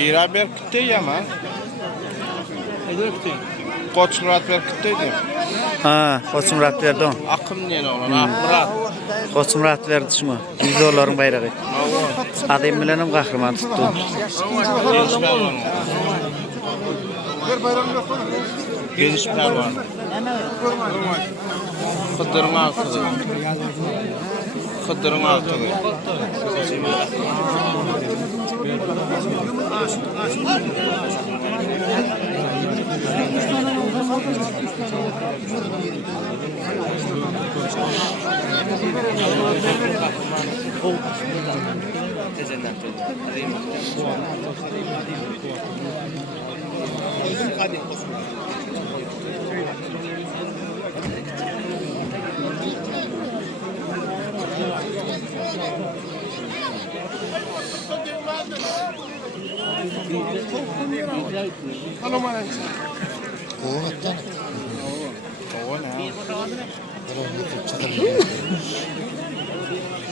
Bira berkitdi ama. Koçmurat berkitdi. Ha, Koçmurat verdi on. Akım nene olan, Akmurat. Koçmurat verdi şunu. Yüzdoların bayrağı. Adem bilenim kahraman tuttu. Gelişme var. Kıdırın altığı. Kıdırın altığı.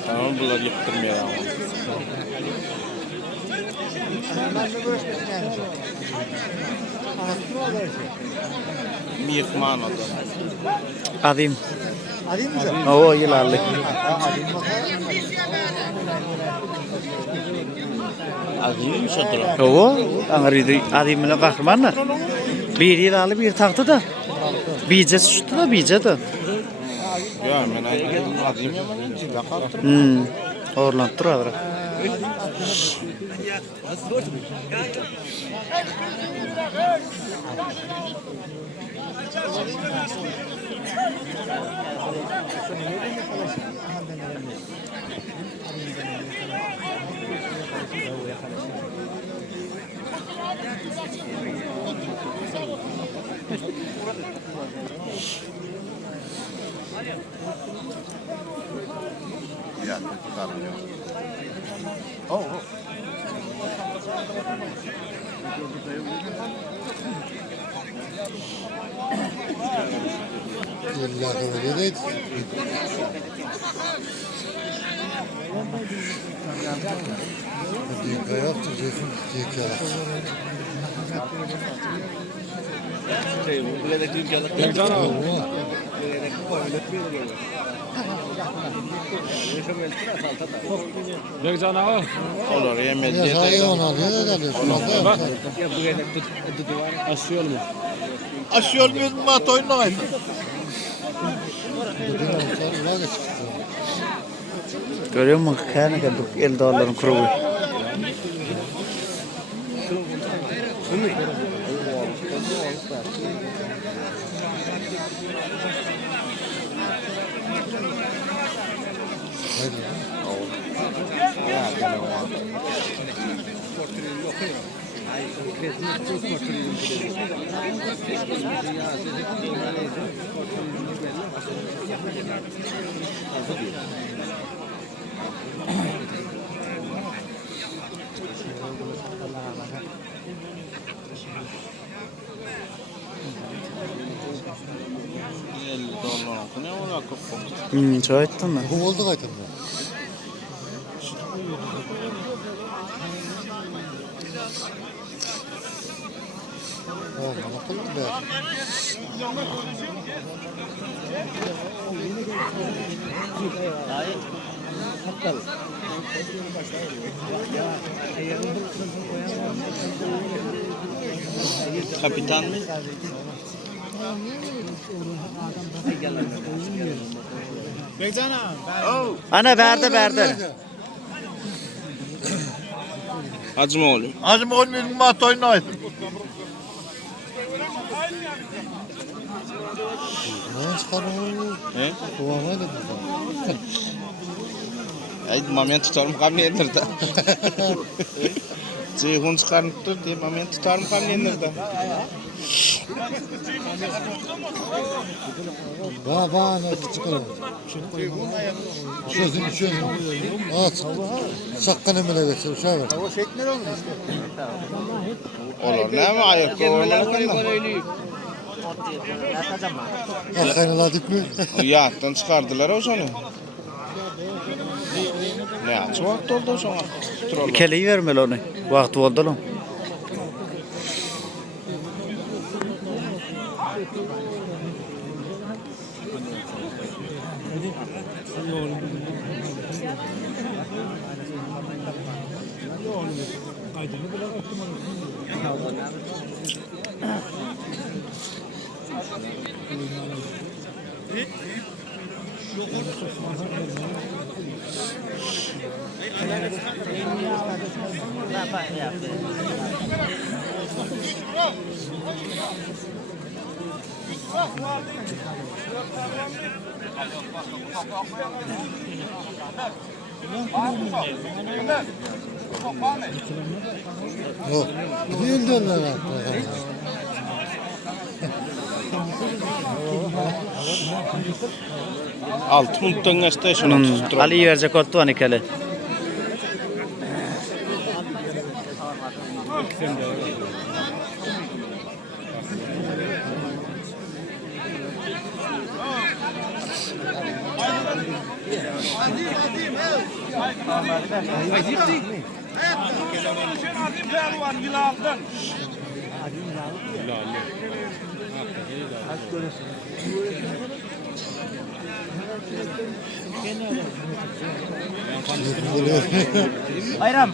Tamam bunlar yıktırmıyor ama. Mihman adam. Adem. O yılarlı. Adil mi satır? O, angarıydı. Adem bilen kahramanlar. Bir yılarlı bir taktı da. Bice suçtu da bice de. Ya men Adil mi? Orlan dur abi. Olur yemez. Aşıyor mu mat oynayın? Görüyor musun? Kâne kadar el dağların kuruğu. Çoğu ettin mi? Bu oldu kaydın mı? Oğlum akıllı be. Kapitan mı? Ana verdi. Hacı mı oluyor? Hacı mı oynuyor mat oynayın. Ne çıkarıyor? He? Kuvamaya da Ay mamen tutarım kamyendirdi. Ceyhun çıkarmıştır diye mamen tutarım kamyendirdi. Baba ne çıkarıyor? Çözün. At. Sakkanı mı geçiyor? Şöyle. O şekler olmuş işte. Olur ne mi ayıp olmalı? Akaynaladık mı? Yattan çıkardılar o sonu. Ne açı vakti oldu o sonra? Keleyi vermeli onu. Vakti oldu lan. Yok. Değil derler artık. Altı minutdan geçti şunu tutturalım. Ali verecek oldu 12'li. Bayram.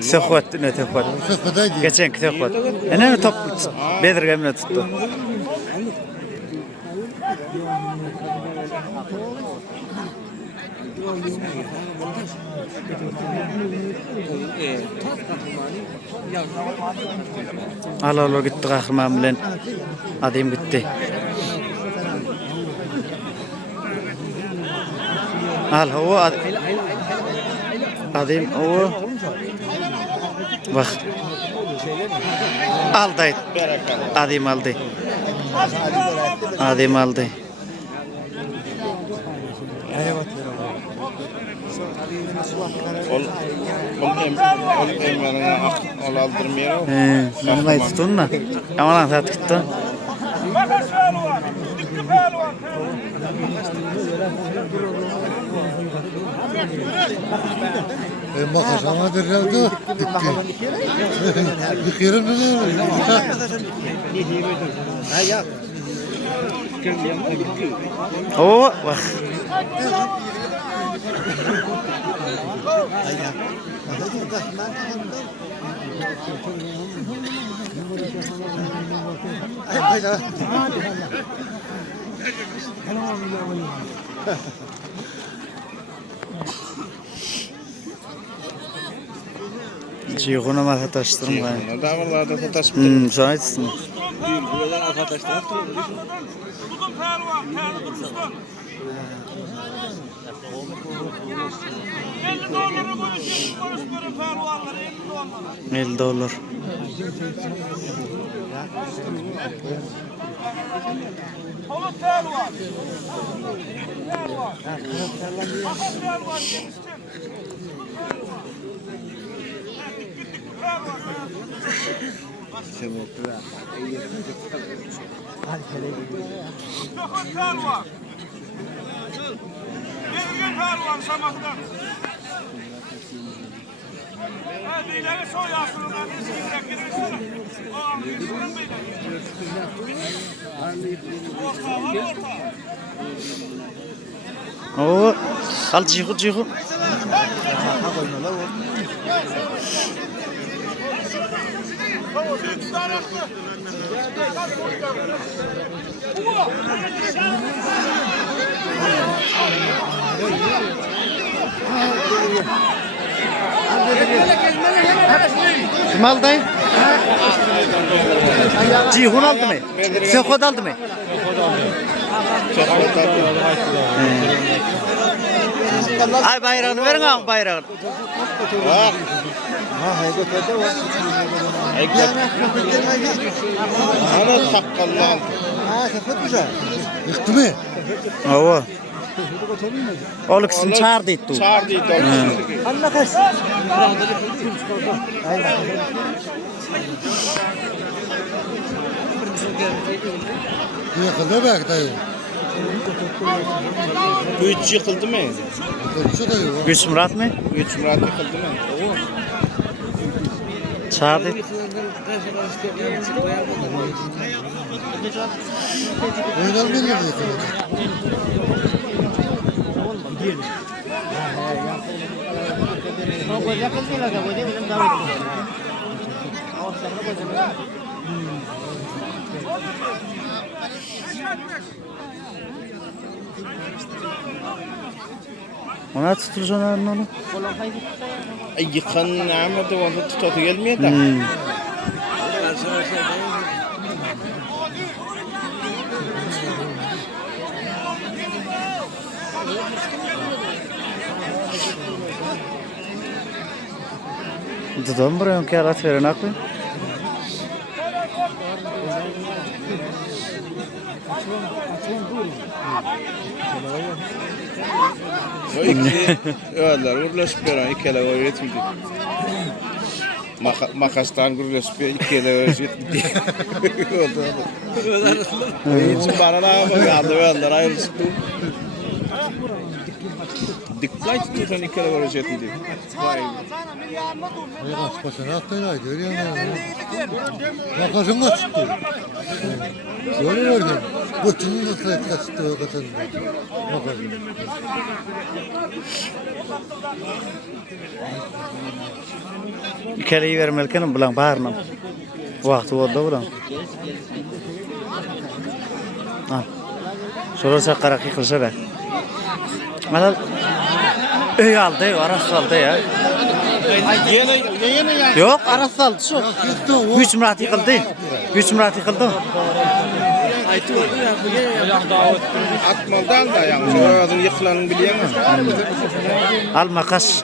Sekot ne tekot. Sıfırdaydı. Geçen tekot. Ne top Bedirgemle tuttu. Al gitti kahraman bilen adım gitti. Al o adım o bak aldı adım aldı adım aldı. Ol emmanına ol aldırmıyor. Nima tuttunma? Aman sat gitti. Makas ama derlerdi. Dikkirin ne? O bak. Cihuna mı taştırım gayet? Bunu da varlarda sataşmıyor. Sana etsin. $50. O al cihu. Kim aldı? Cihun aldı mı? Sekod aldı mı? Ay bayrağını verin ağam bayrağını. Ha haydete var. Haykal. Yani köpekten haydi. Ana takkallı aldı. Ha köpek güzel. Yıktı mı? Ova. Oğlum kızın çağırdı etti. Çağırdı etti. Allah kaç. Aynen. Yıkıldı belki dayı. Bu üç yıkıldı mı? Yıkıldı dayı. Güç Murat mı? Üç Murat yıkıldı mı? Çağırdı. Oynar mı yıkıldı? Ona tuturucan onu. Yıkan Ahmet'e onu tutatı gelmiyor da. Dudam buraya ki arat veren aklı. O iki öğeler uğurlaşıp veren ikele öğretmedi. Makastan uğurlaşıp ikele öğretmedi. Hiç bana ne yapamadı öğeler ayrılışıp. Dikkat tutan ikele öğretmedi. Kaç başına attın görüyor musun? Makasın kaçtı. Böyle gördüm. Koçunun da kayıt kaçtı o kaçın. Makasın. Keleyi vermelken bulan bağırnam. Vakti oldu bulan. Al. Şurası karak yıkılsa be. Malal. Öy aldı, arası aldı ya. Yine ya. Yok, arası aldı şu. Yıktı o. Güç Murat yıkıldı. Güç Murat yıkıldı. Atmaldan da yani. Öğetin yıkılanını biliyemez. Al makas.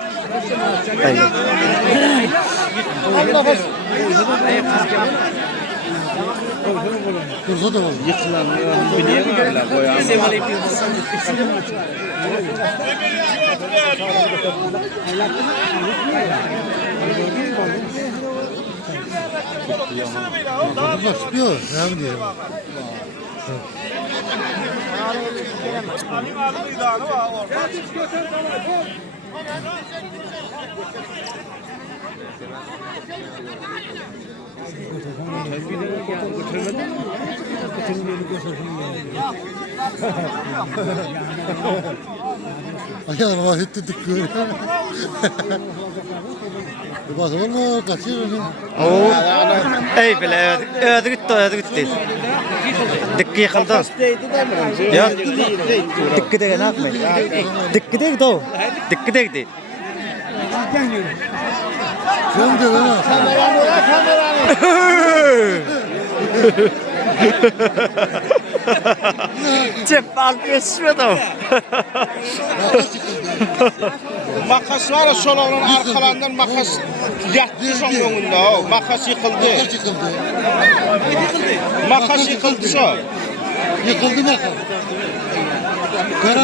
Ay. Dursa da var. Yıkılanını biliyemezler. Bunlar çıkıyor. Ne bileyim. Ayağını var ettik görüyor. Bak valla kaçıyor onu. Oo. Ey bile ödü gitti. Dikki yıkıldı. Ya dikki de ne yapmayın? Dikki de gitti o. Dikki de gitti. Sen de lan. Cep almışmadı o. Makas var ya solağının arkalarından makas yattı son önünde o. Makas yıkıldı. Kaç yıkıldı? Makas yıkıldı şu. Yıkıldı makas.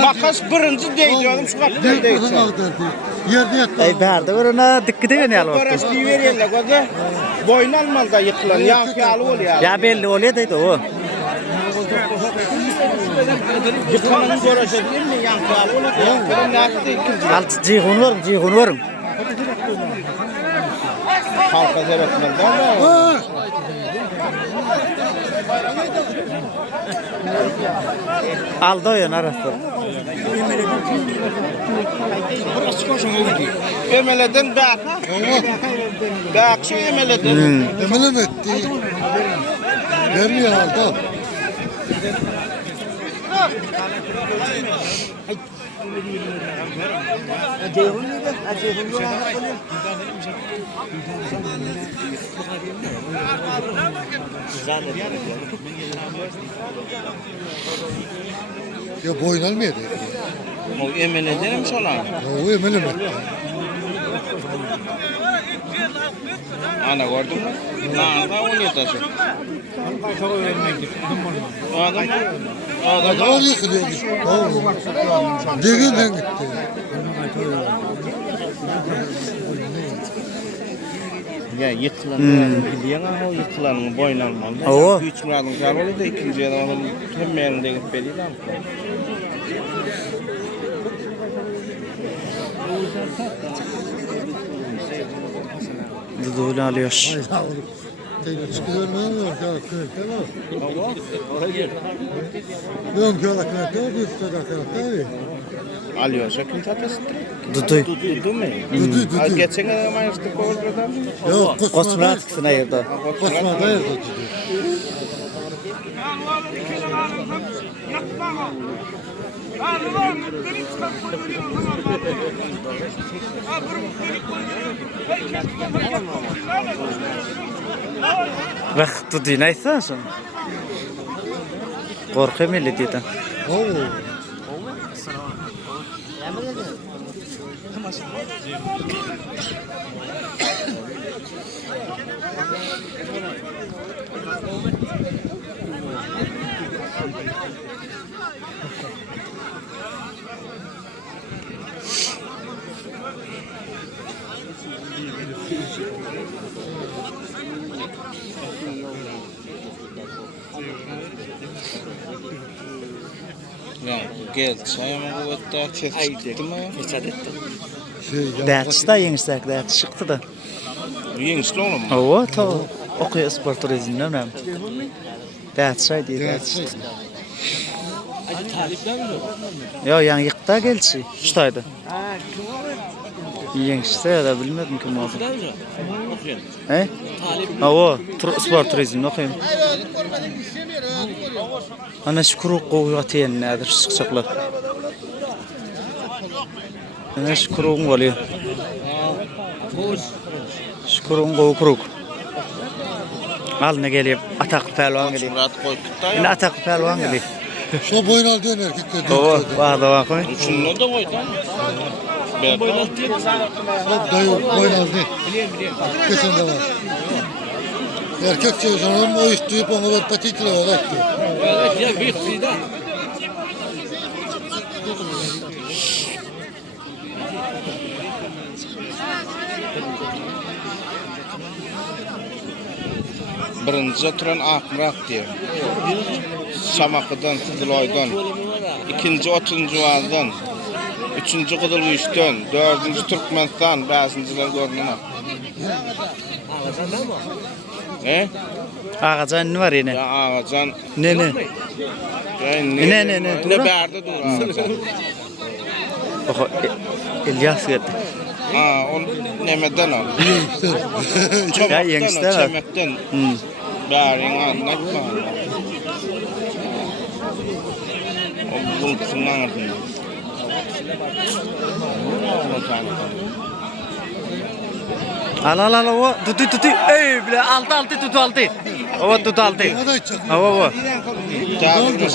Makas birinci değdi oğlum şu kadar değdi. Yerde yattı. Ey berdi orana dikki de ne alıyor? Parası veriyorlar koca. Boyun almalı da yıkılan. Yankı alı ya. Ya belli oluyor dedi o. Yıkılanın görecek değil mi? Yankı alı oluyor. Yankı ne yaptı? Al cihun varım. Halka zebetmedi ama. Aldı o yan arası. Burası koşun oldu. Emeleden dağka. Dağk şu emeleden. Eminim etti. Vermiyor aldı. Ya boyun almıyordu. O emeleden mi solan? O eminim etti. Ana gördün mü? Ana 17 yaşı. Adam Adam yıkılıyor. Degenden gitti. ya yıkılan biliyor ama o yıkılanın boyun almalı. Oo. 3 milyarın karolu da ikinci adamın tümmeğinde gidip veriyor ama. Duduyla alıyor. Çıkıyor ne oluyor? Yok yok tabii. Alıyorsa kim tatlısı? Duduy. Dudu mu? Dudu. Geçen adam ayırstık orada. Yok Kosmratiksin ayırdı. Kosmada yazdı. Bak Duduy neyse şun. Korkuyorum öyle diyeden. Oo. Ya gel çayımı kuvvetle çıktı mı? Dert da yengsek dert çıktı da. Yengişli olur mu? Oo ta okuyor spor turizmden hem. Dert şey diye dert çıktı. Ya yani yıkta gelçi. Şutaydı. Yengişse ya da bilmedim kim oldu. He? O spor turizmini okuyayım. Ana şükürü kovuyor atiyen nedir çıkacaklar. Ana şükürü oluyor. Şükürü kovuyor. Al ne geliyor? Atak pelvan geliyor. Murat koykutta ya. Yine atak pelvan geliyor. Şu boyun aldığın erkekler. Oo, var koy. Üçünü de koydum. Boyun Dayı boyun aldı. Geçen de var. Erkek çocuğunun o isteyip onu ver patitle olarak. Evet ya büyük sida. Birinci turan Akmurat diyor. Şamakıdan, Kızıloy'dan. İkinci Otuncuval'dan. Üçüncü Kızılgüş'ten. Dördüncü Türkmenistan. Beşinciler görünüyor. He? Ağacan ne var yine? Ya ağacan. Ne? Ne Ne, dura? berdi dur ağacan. Oho, İlyas geldi. Ha, o nemeden al. Ya yengisten al. Çömekten. Bärin anlatma. O bulutsundan ardından. Al o tutu ey bile aldı. O tutu aldı. O da çok. O. Dağılmış.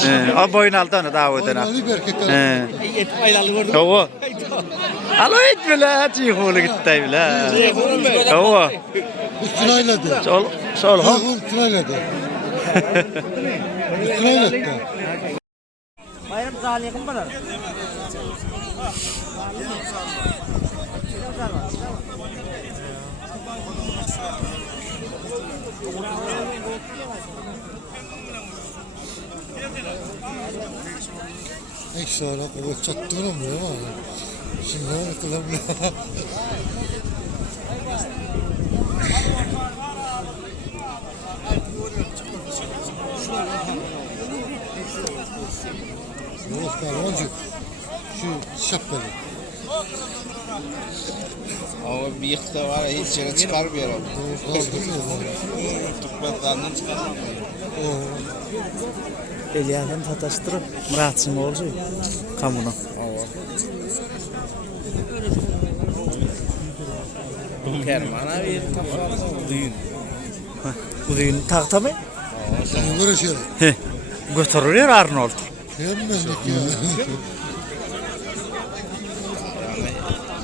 O boyun aldı onu daha Boyun ödene. alıp erkekler. O. Alo it bile çiğhulu gitti bile. O. Üstüne ayladı. Sol ha. Üstüne ayladı. Üstüne ayladı. Bayram zaliyetim var. Neyse ara kuvvet çattığını mı ya? Şimdi onu kılamıyor. Yok karvancı. Şu şapkalı. O bir yıkta var ya hiç yere çıkarmıyor o. Türkmenlerden çıkarmıyor. Eliyadan tatastırıp Murat'sın olacak. Kamuna. Kermana bir düğün. Bu düğün tahta mı? Sen uğraşıyor. Götürülüyor Arnold. Yemmedik ya.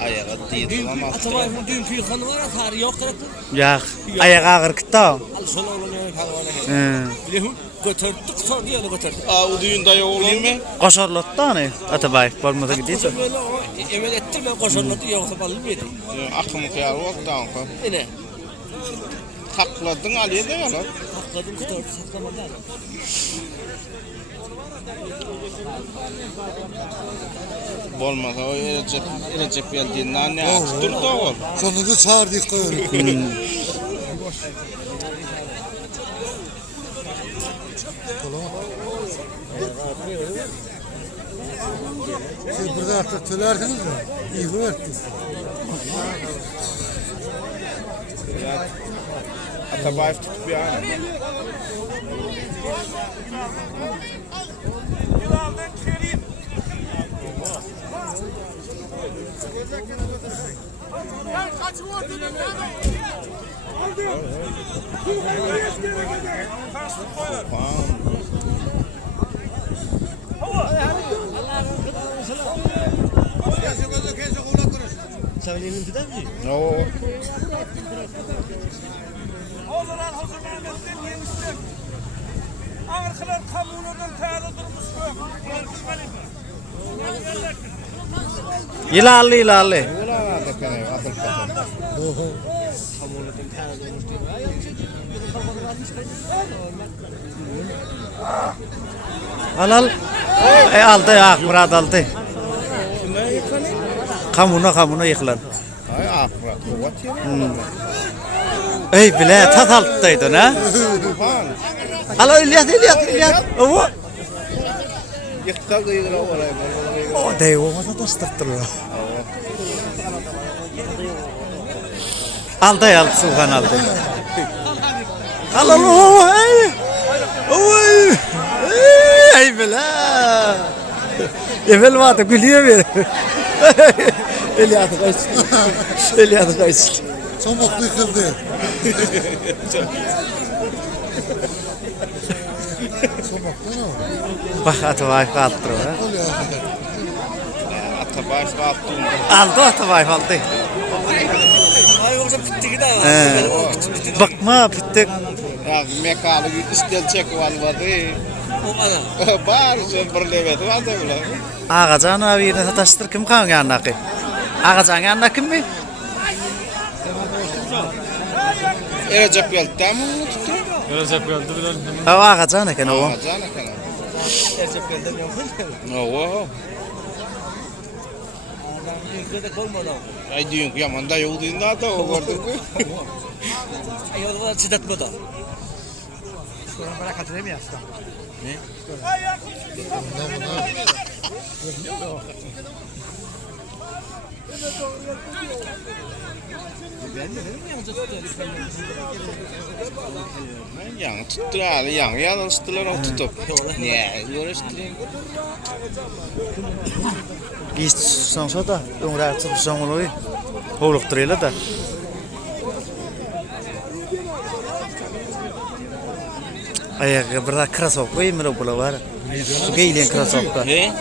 Ayağa Değil. Atabay'ın düğün kıyıkanı var ya, tarihi yok gerek. Yak, ayak ağır gitti o. Al sol oğlum yani kalvana. Bilihim, götürdük sonra diye öyle götürdük. O düğün dayı oğlan mı? Koşarlattı hani Atabay bolmasa gidiyse. Böyle o emel ettim ben koşarladı yoksa balım yedi. Akım kıyar oldu anka. Ne? Takladın aliye de yalan. Takladım götürdü saklamadı. Bolmasa o Recep geldiğinden ne aktır da ol. Sonunda çağırdık öyle. Siz burada artık söylerdiniz mi? İyi verdiniz. Atabayf tutup yani. Söyleyelim fidan mı? Oo. Arkalar kamuoyundan tayarlı durmuş. İlalli. Ulan da kanay akıl katan. Al. Aldı ya, Murat aldı. Kamuna yıkılan. Ay akra kuvvet ya. Ey bile tat alttaydı ha. Al İlyas. O. Yıkta kıyıra oraya. O devo masa tastırtırlar. Aldı Suhan aldı. Al. Oy. Ey bile. Evvel vardı gülüyor bir. Eliyadı kaçtı. Çamoklu yıkıldı. Çamoklu ne o? Bak Atabay kalktı ha. Oluyor. Atabayf attığında. Aldı Atabay aldı. Ay yoksa bitti gider. Bakma bittik. Ya mekalı istel çek var değil. O ana. Bar sen birlevet var da bile. Ağacan abi yerine sataştır kim kan yanındaki? Ağacan yanında kim mi? Recep geldi mi tuttu? O ağacan eken o. Canı kana. Recep geldi yok. Oo. Düğünde de olmadı. Ay düğün yaman da yolduğunda da o gördün mü? Ay yolda çıdatmadı. Yang tuttular, yang alıştılar o tutup. Ne, görüştüreyim. Giz sansa da ömrü tutup sanmalı. Hovluqtırıyla da. Ayağı bir de krasovka yemir bula var. Şu geyliyen krasovka. He?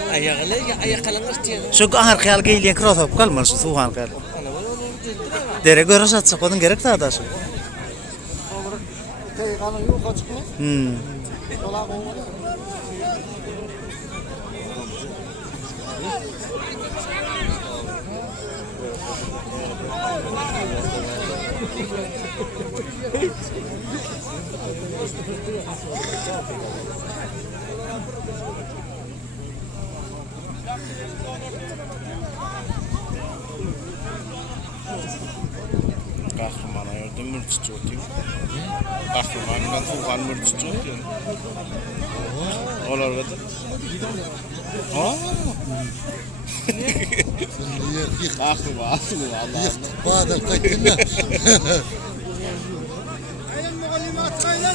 Ayaqalanır diye. Şu ağır khayal geyliyen krasovka kalmar şu Suhan khayal. Dere görüş atsa kodun gerek de adaşı. Kahraman ayırdı mürtçü çoğutuyor. Kahramanından tuğan mürtçü çoğutuyor. Olar da. Aa. Kahraman asılı Allah'ım. Bağdan kaçtın da.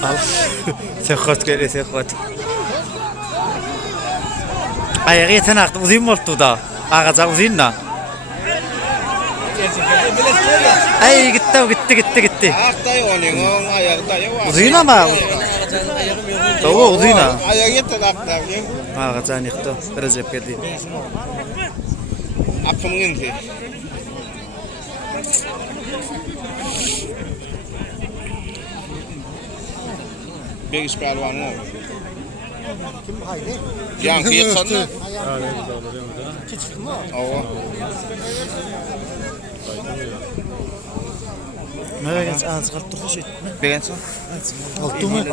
Al. Sekot geliyor sekot. Ayağı yeten aktı uzun oldu da. Ağaca uzun da. Ay gitti. Artay onun ayakta ya. Uzun ama. Doğru uzun ha. Ayak yeten akta. Ağaca yıktı. Recep geldi. Apım indi. Begiş pehlivan mı? Kim haydi? Yankı yıkandı. Ava. Ne begenç ağız kalktı hoş et. Begençsin? Altı mı?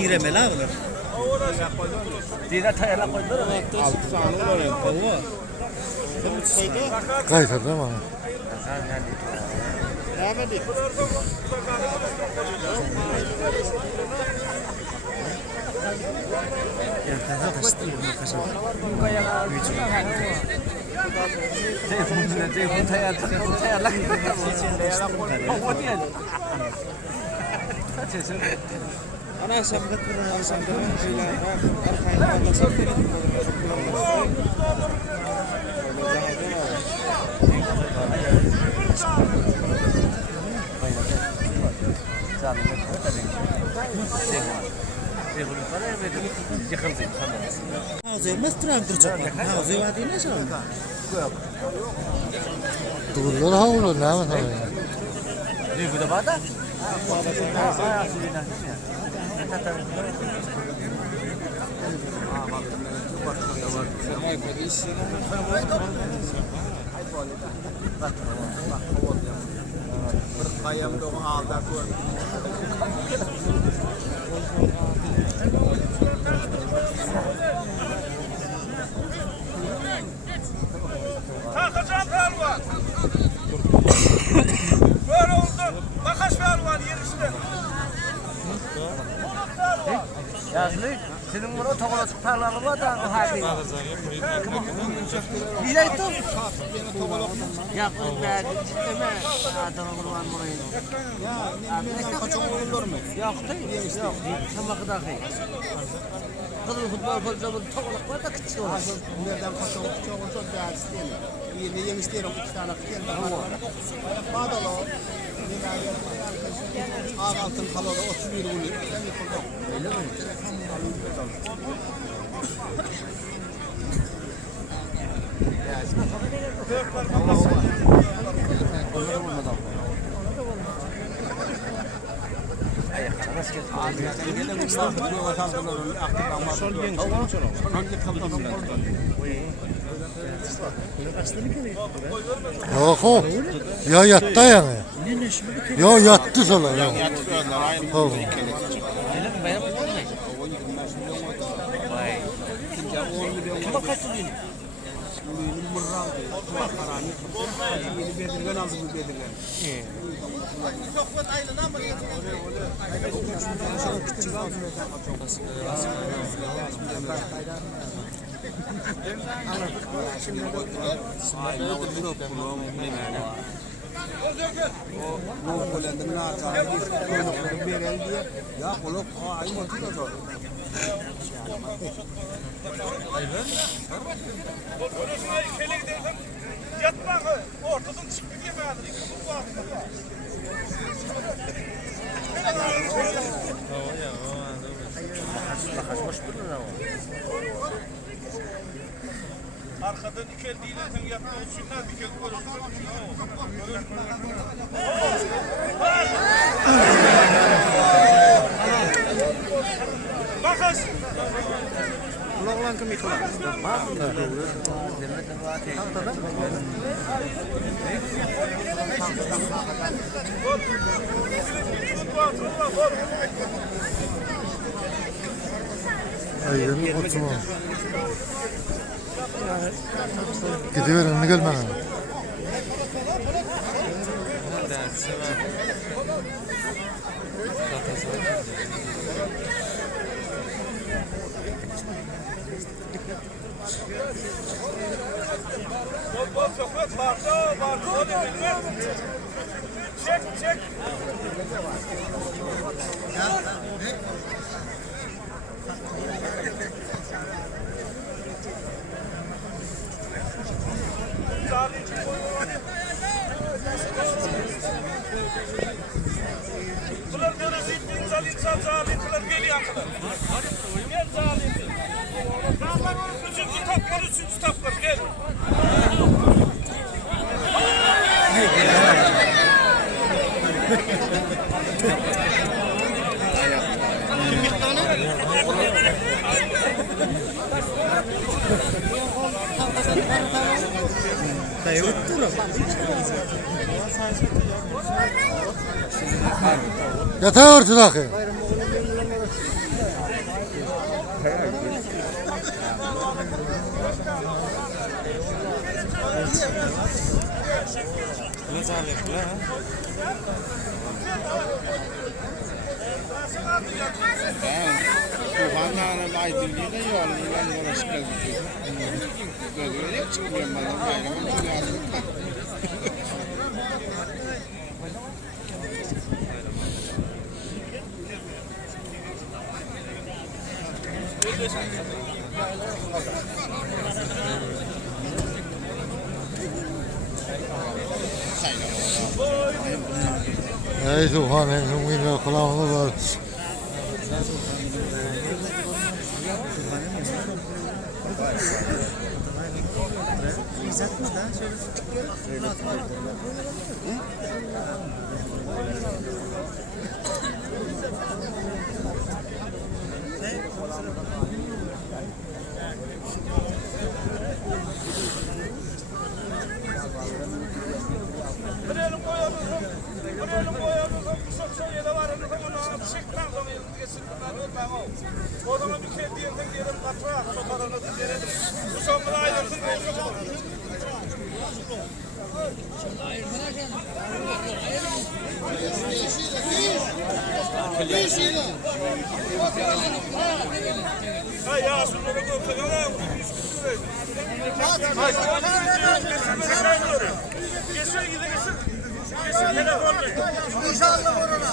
Diremeli abi. Kaytar değil mi? Ana sabret bir sabret. Doğruları havlu ne var sana? Kalkacağım pehlivan. Böyle oldu. Makas pehlivan yerişte. Yazlık, senin bunu tokalaşıp tarlalı var da o halde. Bir ay tut. Ya bu ben ciddi mi? Adamı kurban burayı. Ya ne çok olur mu? Yok değil. Yok. Sama kadar şey. Kızıl futbol bu tokalak var da küçük olur. Nereden kaçak çok olsa ders değil. Yine yemiş diyorum 2 tane kıyım. Bağdalı o. Ağ altın kalalı 31 uluyor. Ben yıkıldım. Öyle mi? Yok o. Ya yattı yani. Ya yattı sana ya. Yatıklarlar aynı. Tamam. Orasına ikili gidelim. Yatma ortadan çıktı diye mi aldın? Arkadan ikel değilim yapma uçsunlar bir kez Makas. Kulaklan kim yıkılan? Ayırını koçuma. Gidiver önüne gelme. Çek çek. Kılar böyle zeytin, zalin, zalin, kılar geliyor. yankılar. Gel zalim. Üçüncü taplar, üçüncü taplar. Gel. Yatağı ortada ki. Tuhanlarım aydınlığıyla yolundan uğraşıp geldik. Gözüyle çıkmıyorum bana. Bayramın çok yazdım. Ey Tufan en son günler kulağımda var. Buraya koyalım. Buraya koyalım. Çok söyle var. Onu çekmem. Onu getirmem. Ben o. O zaman bir kere diyelim yerim katıra. Sokarını da verelim. Bu sonuna ayrılsın. Ya şunları koyalım. Geçsin gide geçsin. Geçsin telefonla. İnşallah orana.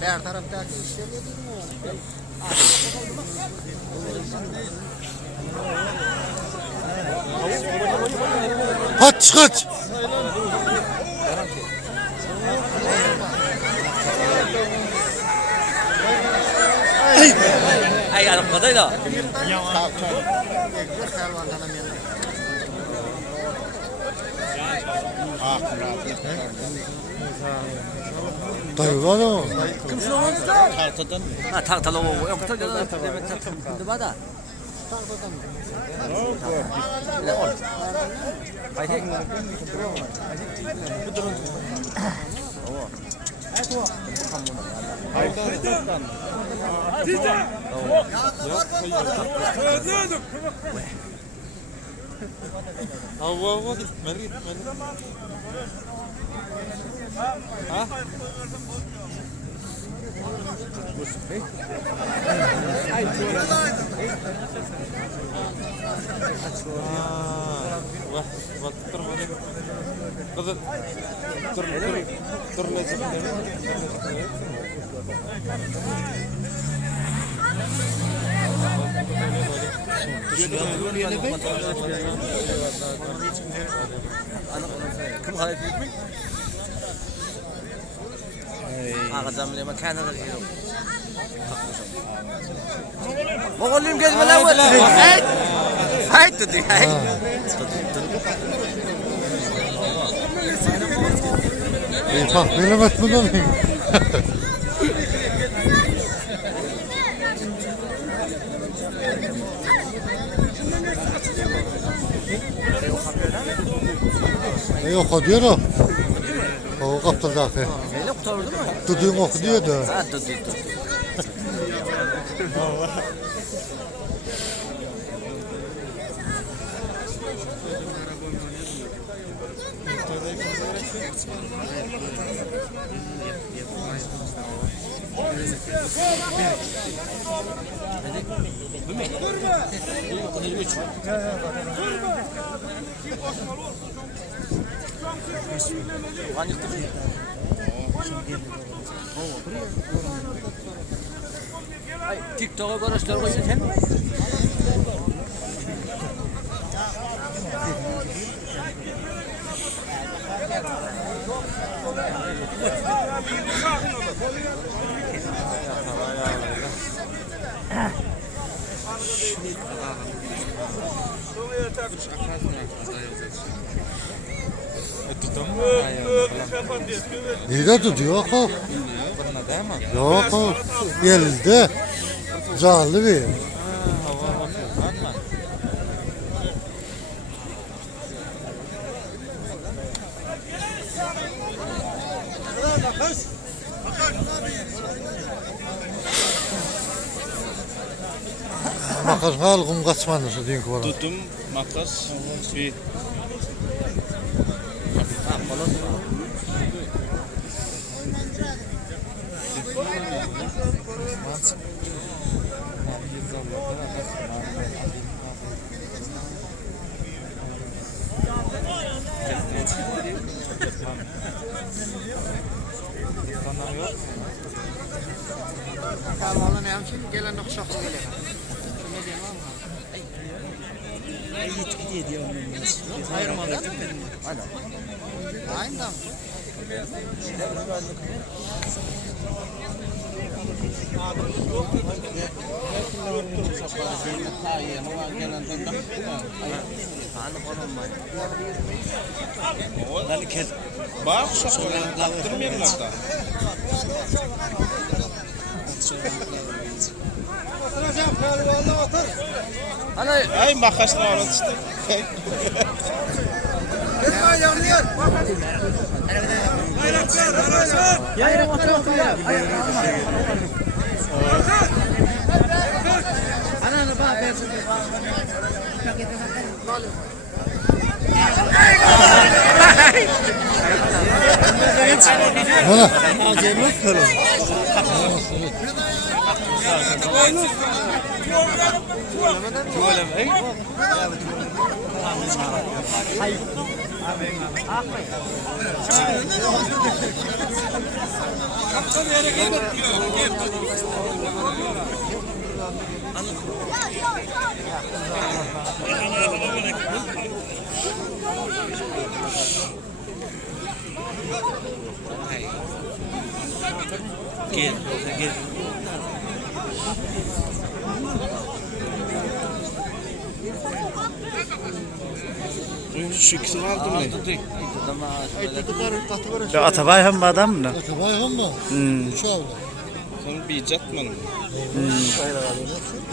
Her tarafta işlemiyor mu? Kaç kaç. Ay arkadaydı. Dayı var o. Kimsin o? Tahtadan Ha tahtalı o. Yok tahtalı. Demek tahtalı. Bada. Haydi. Kim hayal etmek? Ağadan bile makana da yok. Moğolum gezme lan bu. Hey. Hay dedi. Hay. Bak benim etmeden mi? Yok o diyor o. O kaptırdı akı. Neyle kurtardı mı? Düdüğün oku diyor da. Ha dur. TikTok'a görüşler koyuyor sen. Neyde tutuyor o? Yok o. Elde. Canlı bir. Makas halkım kaçmanısı diyor ki bana. Tutum, makas, bir. Vallahi ne yapayım? Gelen nokşaklı geliyor. Ayırmadan. Aynen. Bak, yaptırmıyorlar da. Ay makasla orada işte. Bana. Gel. Şu ikisini aldım ne? Şu Atabay hem bu adam mı? Bayhan mı? İnşallah. Sen bir icat benim.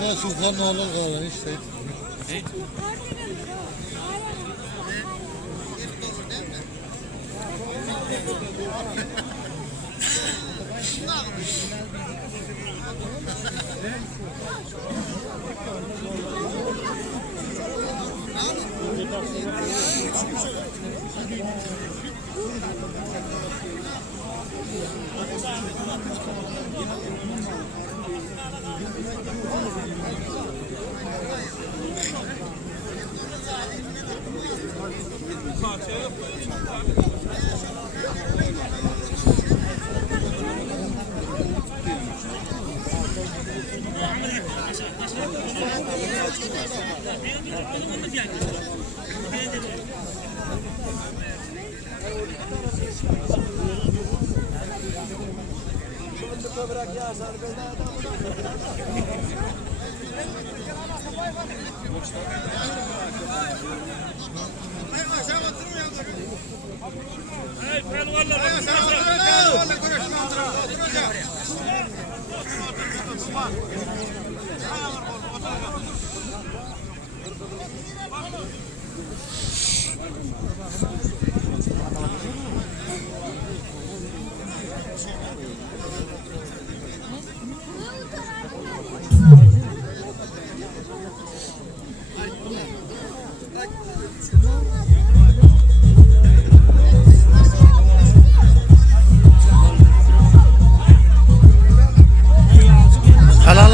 Ya Sultan oğlu kalan işte.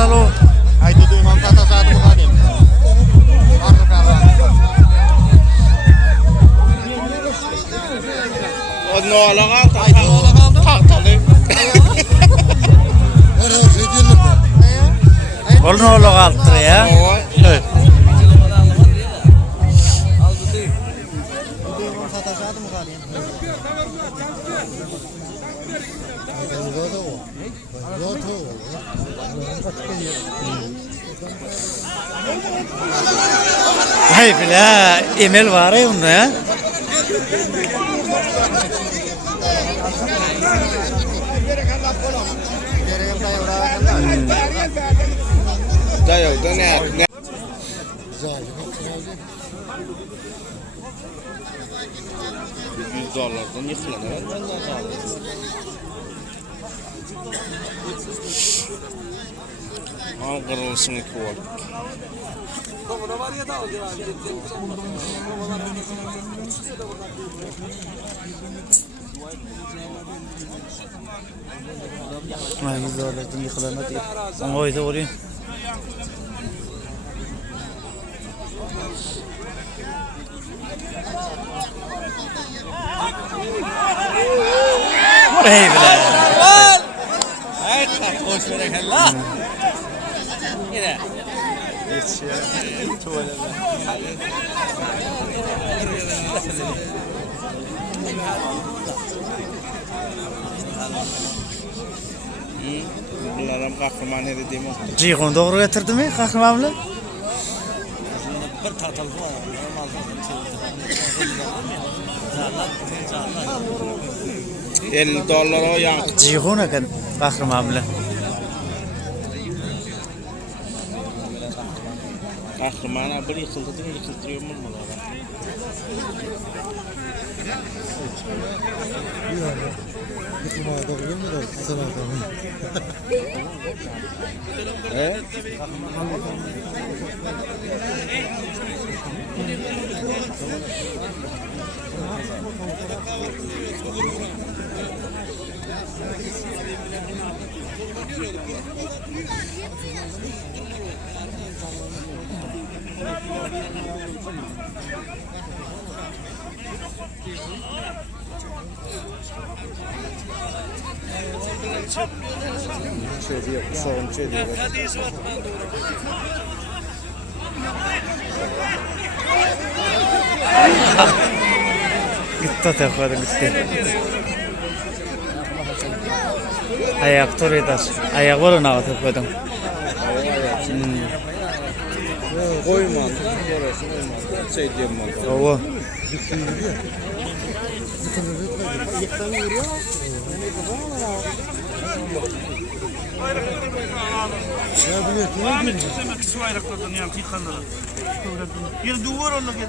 alo. Ayda duyman tatasadı mı kadim? Arka kalan. O no'laga tahtalı. Her şey diyelim mi? Ol no olo kalktır ya. Evet. Duyman tatasadı mı kadim? Ayda da o. Ayda da o. Hay bile emel var ya onda ya. Dayo da ne? Zalim. $100'dan yıkılanır. Al kırılsın iki ol. Ma $100'dan yıkılanır diye. Ama o yüzden oraya. Hey bile. Ay, hoş verek Allah. Yine. Bunlarım kahraman edi değil mi? Cihon doğru getirdi mi kahramanlı? Bir tatal var. $50 o yan. Cihon ekan kahramanlı. Kahraman bir yıkıldı değil mi? Yıkıltırıyor mu bunlara? Yıkılmaya da biliyor musun? Sana adamı. He? Şey diyor, sorun şey diyor. Gitti tekrar gitti. Ayak toruydaş. Ayak var ona tekrar. Koyma, orasını koyma. Şey diyeyim ben. Ova. Ya biliyorsun ne diyor? Demek ki su ayraklardan yani yıkanır. Bir duvar onunla gelir.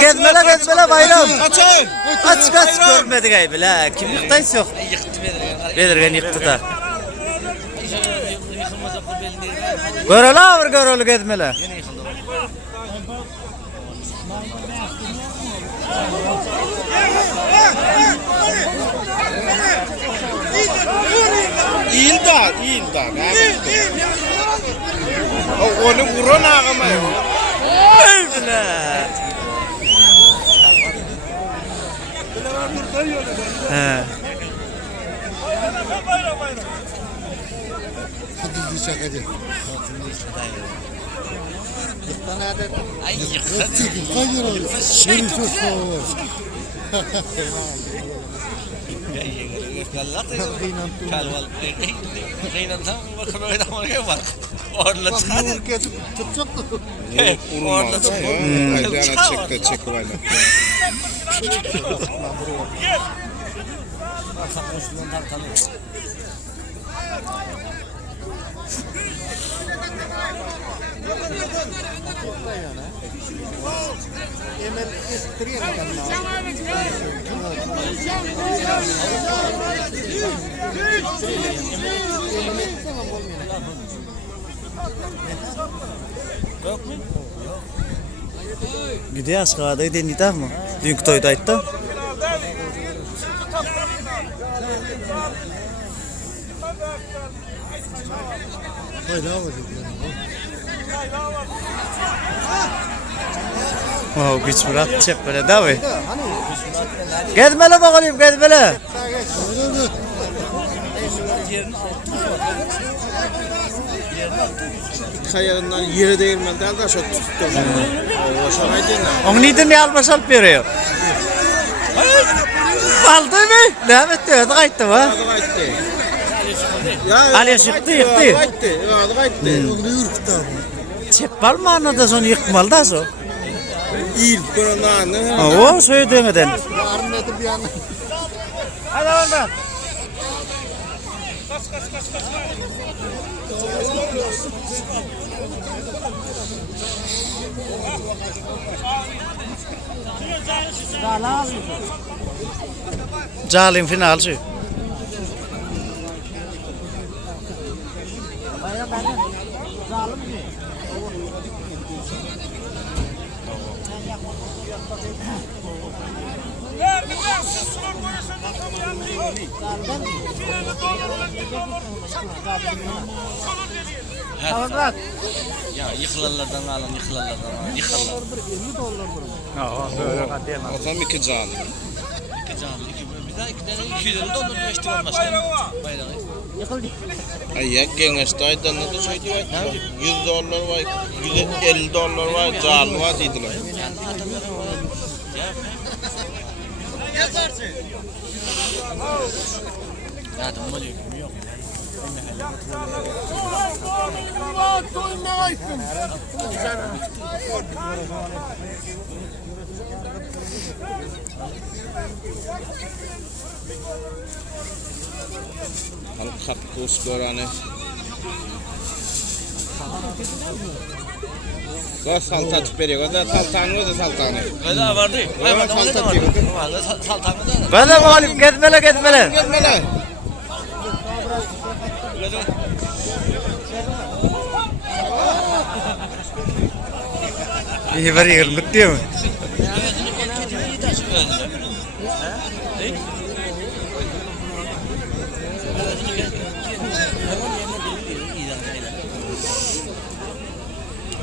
Gezmele bayram. Kaçın! Kaç görmedik ay bile. Kim yıktaysa yok. Belirgen yıktı da. Görölü gezmele. İyil da. Onu vuran ağama yok. Ay bile. He. Hadi şakacı. Ay, Hayır abi. Beni çok sağ Kalwal. Kaynan bakın oynamak var. Orla çıkar. Tutacaktı. Orla çıkar. Ayağına çek böyle. Gidiyor aşağıda gidiyor tamam mı? Dünkü toyda ayttı. Hayda var. Oh, güç Murat çek böyle değil mi? Gezmele bakalım gezmele. Kayağından yere değirmenden de çok tuttum. O şonaydın. Onu neden ne almış alıp veriyor? Aldı mı? Ne bitti? Hadi kayıttı mı? Adı kayıttı. Ali çıktı, yıktı. Adı kayıttı. Adı kayıttı. Onu yürüttü abi. Çek var mı anada sonra yıkmalı da so? İlk koronanın. O söylediğimden. Yarın nedir bir yana? Hadi oradan. Calim finalci. Ya yıkılarlardan alın, yıkılarlardan alın, yıkılarlar. O zaman iki can. İki canlı, bir daha 2 tane 200 lira dolduruyor işte olmaz. Bayrağı. Ay gençte aydan da söyledi var. $100 var, $150 var, can var dediler. Ya tamam oluyor, yok. Hani kaktus görani. Ga salta veriyor. Da saltanı da saltanı. Öyle vardı. Hayvan salta diyor. Saltanı da. Ben de bakalım gezmele gezmele. Gelmele. İyi var iyi mutlu mu?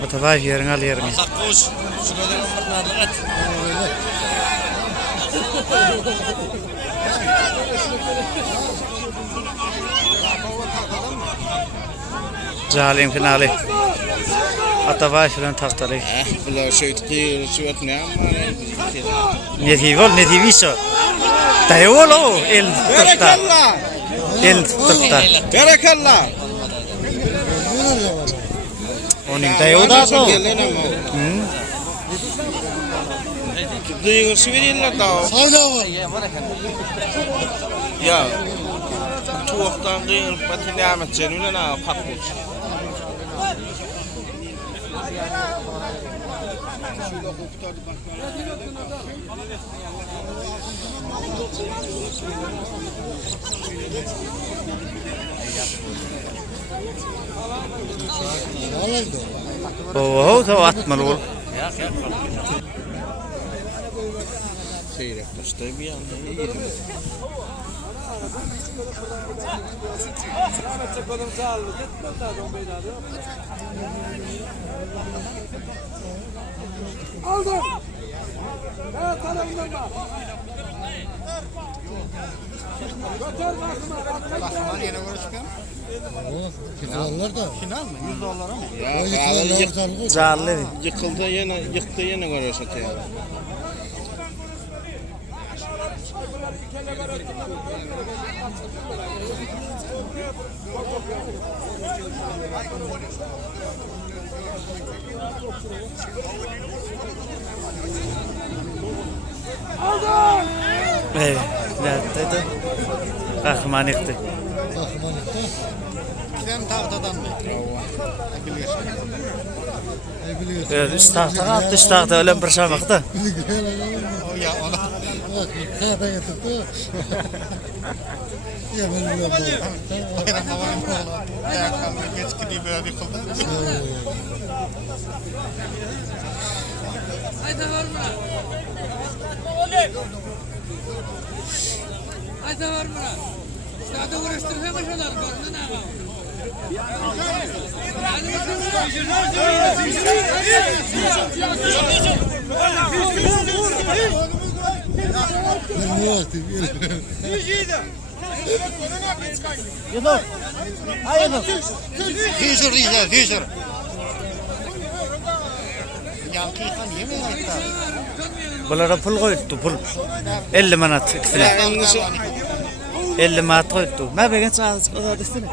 Otobay yerin al yerini. Sakkoş. Şu kadar onlardan at. Calim finali. Otobay filan tahtalı. Bular şey tutuyor, şu ne ama. Ne diyorsun? Dayol o el tuttu. Berekallah. El tuttu. Berekallah. Onun dayol da o. Duyuyor Sivriler da. Hayda var. Ya. Tuğuktan duyuyor batı nimet cenüle na kakkus. Oo, o atmalı ol. Seyrek başta bir anda iyi. Aldım. Evet, tarafından bak. Götür bakma. Yine görüşken. Finaller da. Final mi? $100 mı? Ya O bağlı yıkılanlar Calle. yıkıldı yine görüyorsun ya. Evet. Ne dedi? Kahraman yıktı. Kahramanlıkta. İki tane tahtadan mı? Birleşken. Evet, üstahta kaldı, üstahta ölen bir şamak da. Ya ona. Bak, kada yatıp. Ya ben öyle. Bayram babanın oğlu. Ayakkabı geç gideyim böyle bir kıldı. Haydi var mı? Haydi var mı? Şurada uğraştırsa mı şunlar? Gördün ha? Ben niye attım? Hüzür diyeceğiz, hüzür. Yankı yıkan yemeğe ayıklar. Bunlara pul koydu, pul. 50 manat ikisine. 50 manat koydu. Ben begen çağız, o da desene.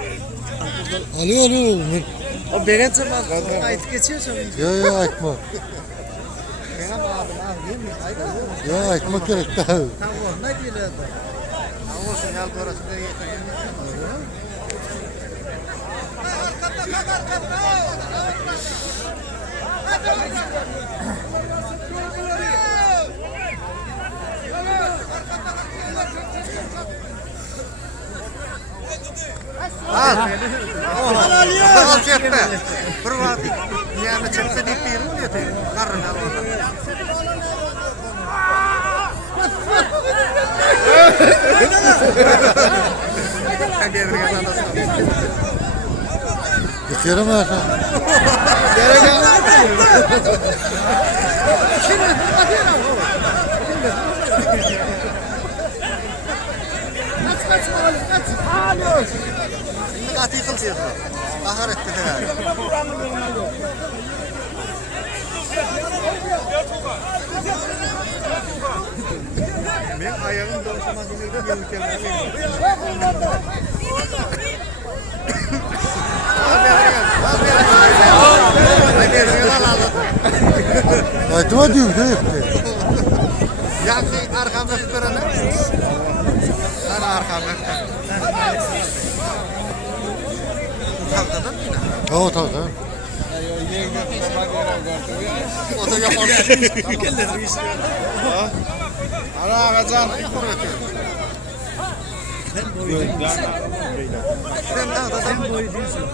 Alıyor. O begen çağız, ayıt geçiyor sonra. Ya ayıkma. Ya ayıkmak gerek daha. Tamam, ne diyorlar da? Olsun yal parasını yeter. Al çekme. Pırvat. Yani çekse deyip bir yıl diyor. Karın al. Geçerim ha sen. Katil kılsıyorsun. Ahar etti de. Ben ayağım dolaşamadığını görürken Aytıma diyor ne yaptı? Yankı arkamda tutarana. Sana arkamda. Tavtadan mı? Evet tavtadan. O da yapar. Ara ağacan. Sen tavtadan boyu değilsin.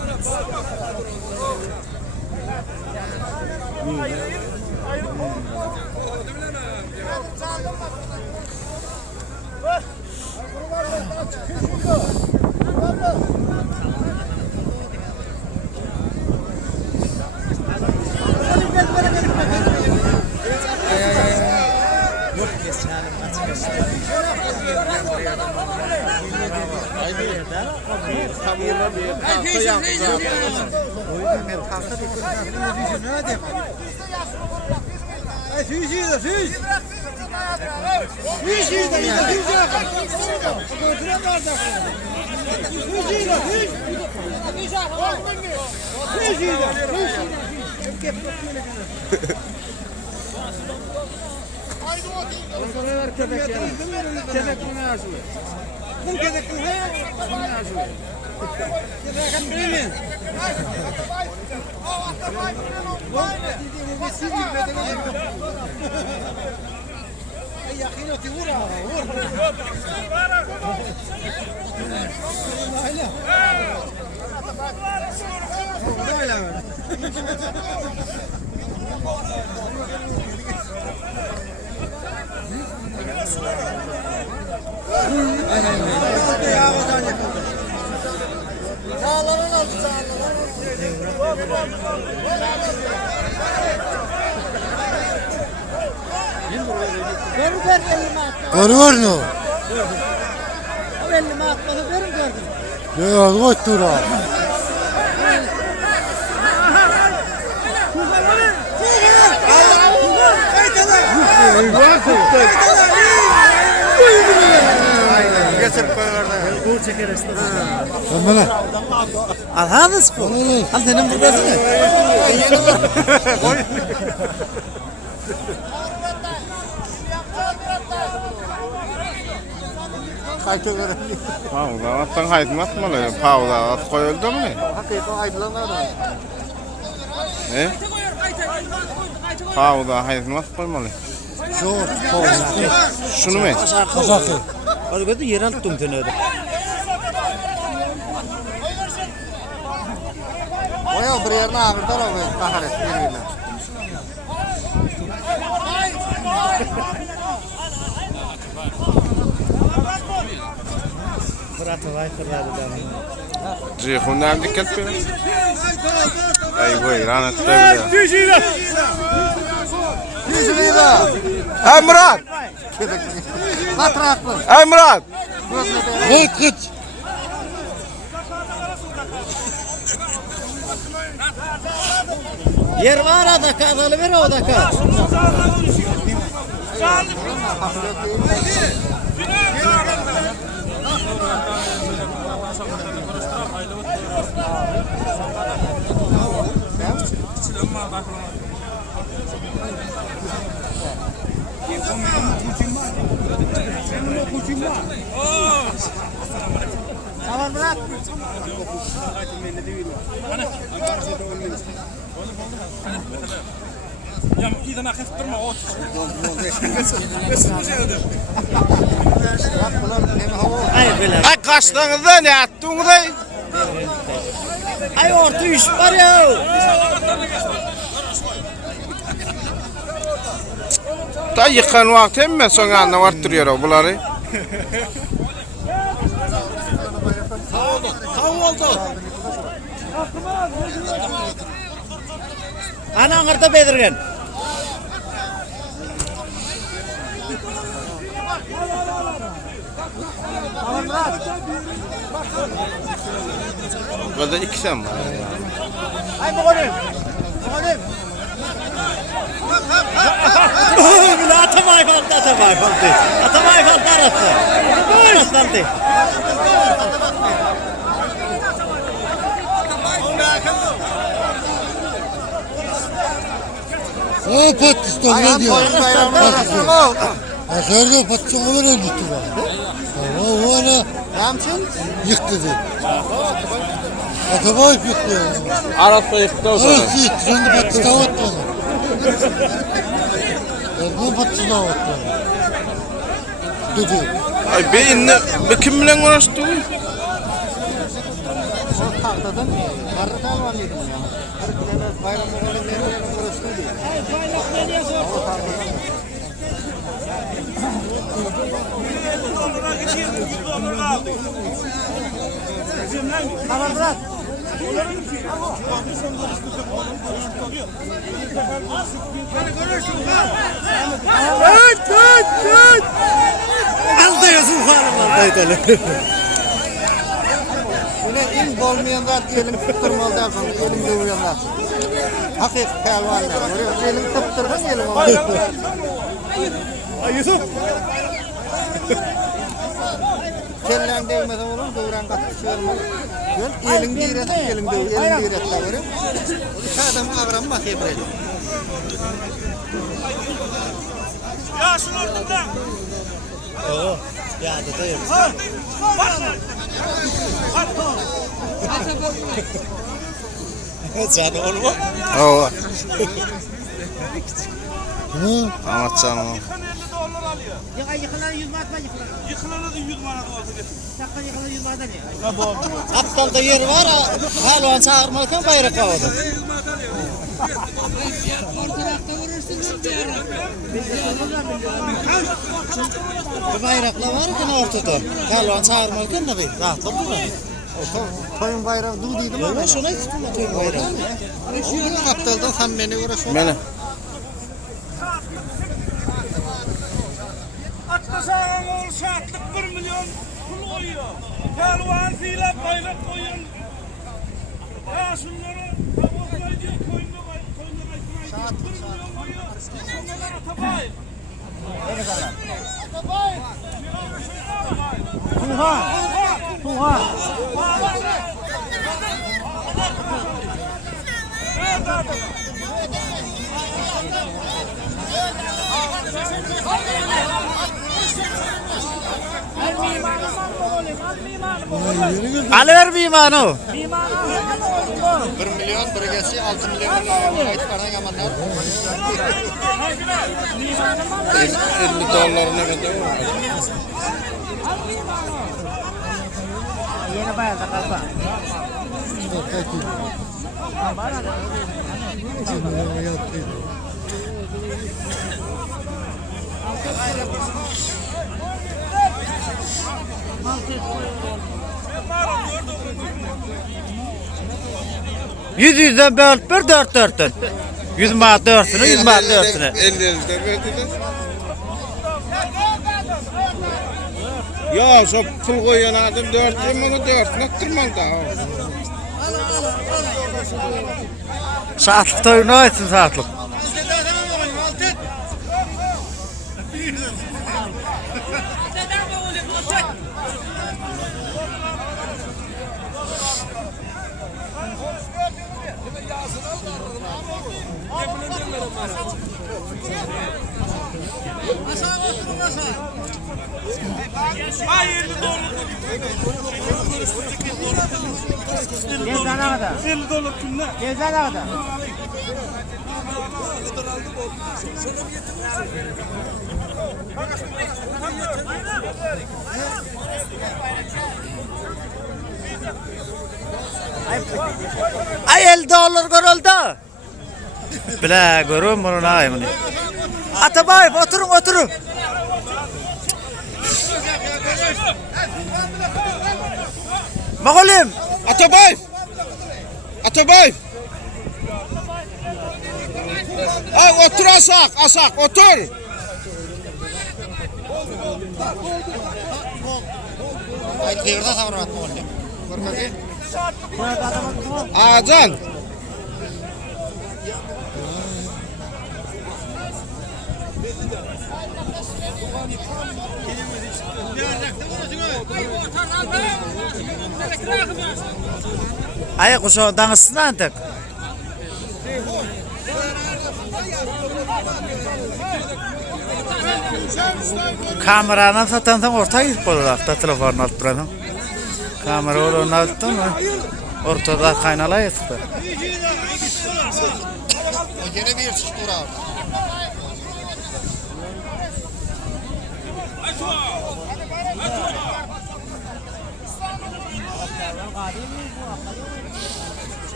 Karı var mı? O 50 manat bana verin gördüm. Ya koy tura. Geçip koy orada. Bu çeker esnaf. Sen bana. Al hadis bu. Al senin bu bezini. Kayıt öğrenin. Pauza atsan haytmaz mı lan? Pauza at koyuldu mu ne? Hakikaten aydınlanlar da. He? Tavada hayırmaz koymalı. Zor. Kovuldu. Şunu mu? Kazakı. Hadi götür yer alıp tüm öyle. Oya bir yerine ağırdan o kaharet birbirine. Fırat'ı vay fırladı da. Cihun nerede dikkat be? Ay bu rahat be. Yüzüyle. Ay Murat! Katraklı. Ay Murat! Kıt kıt. Yer var adaka, adalı ver o adaka. Tamam bırak. Ya idan akıf durma ot. Hayır böyle. Ay kaçtığınızda ne attığınızda? Ay orta iş var ya. Da yıkan vakti emme sonra anlattırıyor bunları. Ana angarda bedirgen. Burada iki sen var. Ay boğulun. Boğulun. Bile atamay faldı, atamay faldı. Atamay faldı arası. Arası faldı. O Pakistan ne diyor? Bayramda. Aşağıda Pakistan'ı böyle gitti bak. O ona Yamçın. yıktı dedi. Atabayip yıktı yani. Arası yıktı o zaman. Arası yıktı. Sen de Pakistan'a attı onu. Bu Pakistan'a attı onu. Dedi. Ay beyinle kim bilen uğraştı? Çok tartadan. Karıdan var yedim ya. Karıklarına bayramda böyle nereye uğraştıydı. Tamam bırak. Aldı yazın hanım aldı. Böyle in olmayanlar elim tutturmalı der sonra elim dövüyorlar. Hafif pelvanlar. Böyle elim tutturmaz elim olmuyor. Ay Yusuf. Kellen değmeden olur dövren katkısı vermez. Ben elim giret, elim döv, elim giret de veririm. Adam avram masaya bırakıyor. Ya şunu ortadan. Oo. Ya detayım. Canı olma. Oo. Hı? Ama canım. $50 alıyor. Yıkılan 100 manat mı yıkılan? Yıkılana da 100 manat olsa getir. Sakın yıkılan 100 manat ne? Aptalda yer var. Halvan çağırmalken bayrak kavadı. Bir bayrakla var ki ortada. Halvan çağırmalken de bir rahatlık var. Koyun bayrağı duduydu mu? Ben şuna istiyorum atayım bayrağı. Aptaldan sen beni uğraşma. Mene. Atlasağım ol saatlik 1 milyon pul koyuyor. Pelvan filan bayrak koyuyor. Ya şunları tavuklar diyor koyunlu koyunlu 1 milyon koyuyor. Sonradan Atabay. Atabay. Tuha. Alıver bir imanı. 1 milyon, biri geçse 6 milyon aytıp bana yamanlar. 50 dolarına kadar var. Yeni bayada kalsa. Yüzden böl bir 4'tün. 100 manat 4'sünü, 100 manat 4'sünü. 50'de verdiler. Ya şu pul koyan adam 4 yılını 4 nattırmam da. Saatlık toyu ne etsin saatlık? Gezene kadar. 50 dolar günde. Gezene kadar. Ay 50 dolar görüldü. Bile görüyorum bunu ne bunu. Atabayım oturun oturun. Mağolim. Atabay! Atabay! Ay otur asak otur. Ay kıyırda savurmat mı oldu? Görmedi. Acan. Ay kuşağından ısınan tek. Kameranı satansan ortaya gidip olarak da telefonunu alıp duranım. Kamera onu aldın mı? Ortada kaynala yatıktı. O yine bir çıktı abi.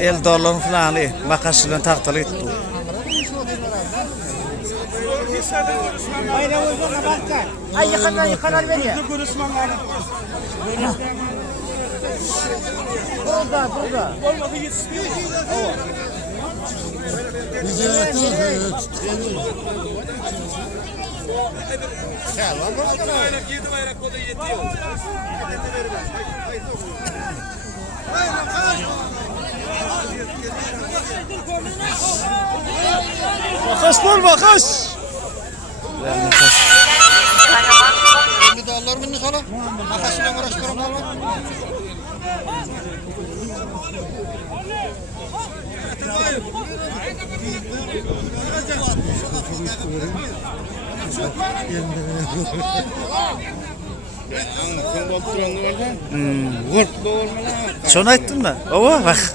$50 falan ali makasıyla taktalı gitti. Ay yıkanan veriyor. Burada. Makas. $50 mı sonra? Makasıyla uğraştırım olur. Sen oturanı varsan. Vurt doğurma lan. Şunu ettin mi? Ova bak.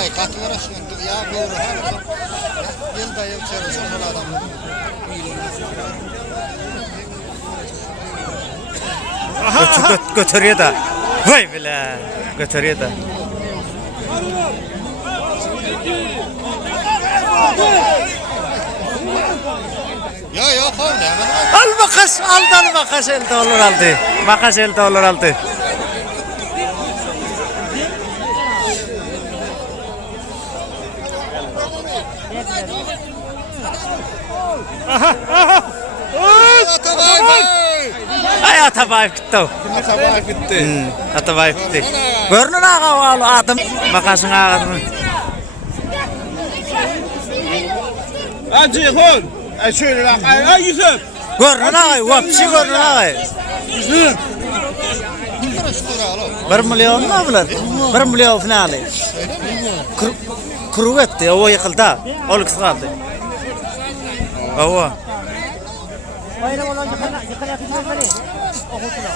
Ay katı uğraştırım. Ya doğru. Gel dayı içeri sonra adamlar. Götürüyor da. Vay bile. Götürüyor da. Ya kovun ya. Al makas, al makas $50 aldı. Makas $50 aldı. Atabay. Ay Atabayip gitti. Atabayip bitti. Atabayip gitti. Görünün ağa adım. Bakasın ağadını. Ceyhun. Şöyle bak. Ay Yusuf. Görünün ağa. Vapşi görünün ağa. 1 milyon mu bular? 1 milyon finali. Kuru etti. O yıkıldı. Oluk sıkaldı. Ova. Bayram olan yıkana yakışmaz beni. Okutuna.